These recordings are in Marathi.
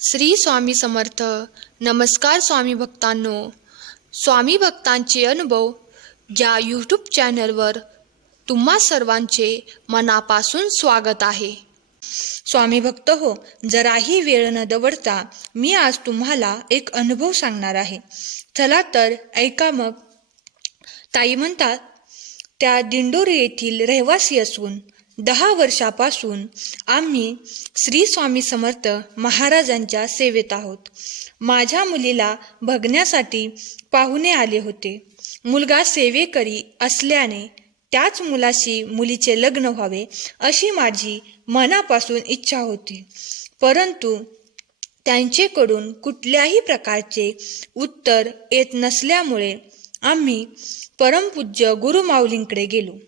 श्री स्वामी समर्थ. नमस्कार स्वामी भक्तांनो. स्वामी भक्तांचे अनुभव या यूट्यूब चॅनलवर तुम्हा सर्वांचे मनापासून स्वागत आहे. स्वामी भक्त हो, जराही वेळ न दवडता मी आज तुम्हाला एक अनुभव सांगणार आहे. चला तर ऐका मग. ताई म्हणतात, त्या दिंडोरी येथील रहिवासी असून 10 वर्षापासून आम्ही श्री स्वामी समर्थ महाराजांच्या सेवेत आहोत. माझ्या मुलीला बघण्यासाठी पाहुणे आले होते. मुलगा सेवेकरी असल्याने त्याच मुलाशी मुलीचे लग्न व्हावे अशी माझी मनापासून इच्छा होती. परंतु त्यांचेकडून कुठल्याही प्रकारचे उत्तर येत नसल्यामुळे आम्ही परमपूज्य गुरुमाऊलींकडे गेलो.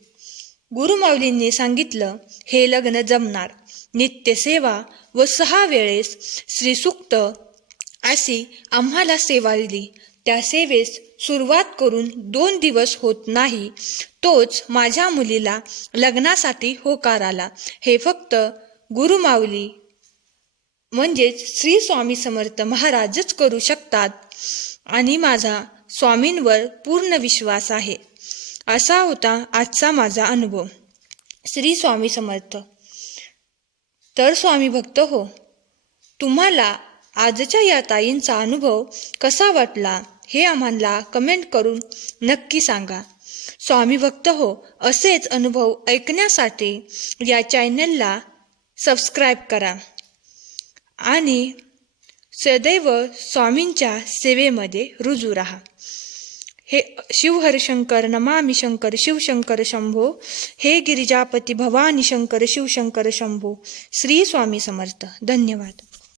गुरुमाऊलींनी सांगितलं, हे लग्न जमणार. नित्यसेवा व 6 वेळेस श्रीसूक्त अशी आम्हाला सेवा दिली. त्या सेवेस सुरुवात करून 2 दिवस होत नाही, तोच माझ्या मुलीला लग्नासाठी होकार आला. हे फक्त गुरुमाऊली म्हणजेच श्री स्वामी समर्थ महाराजच करू शकतात आणि माझा स्वामींवर पूर्ण विश्वास आहे. असा होता आजचा माझा अनुभव. श्री स्वामी समर्थ. तर स्वामी भक्त हो, तुम्हाला आजच्या या ताईंचा अनुभव कसा वाटला हे आम्हाला कमेंट करून नक्की सांगा. स्वामी भक्त हो, असेच अनुभव ऐकण्यासाठी या चॅनलला सबस्क्राईब करा आणि सदैव स्वामींच्या सेवेमध्ये रुजू राहा. हे शिवहरशंकर नमामि शंकर शिवशंकर शंभो. हे गिरिजापती भवानी शंकर शिवशंकर शंभो. श्री स्वामी समर्थ. धन्यवाद.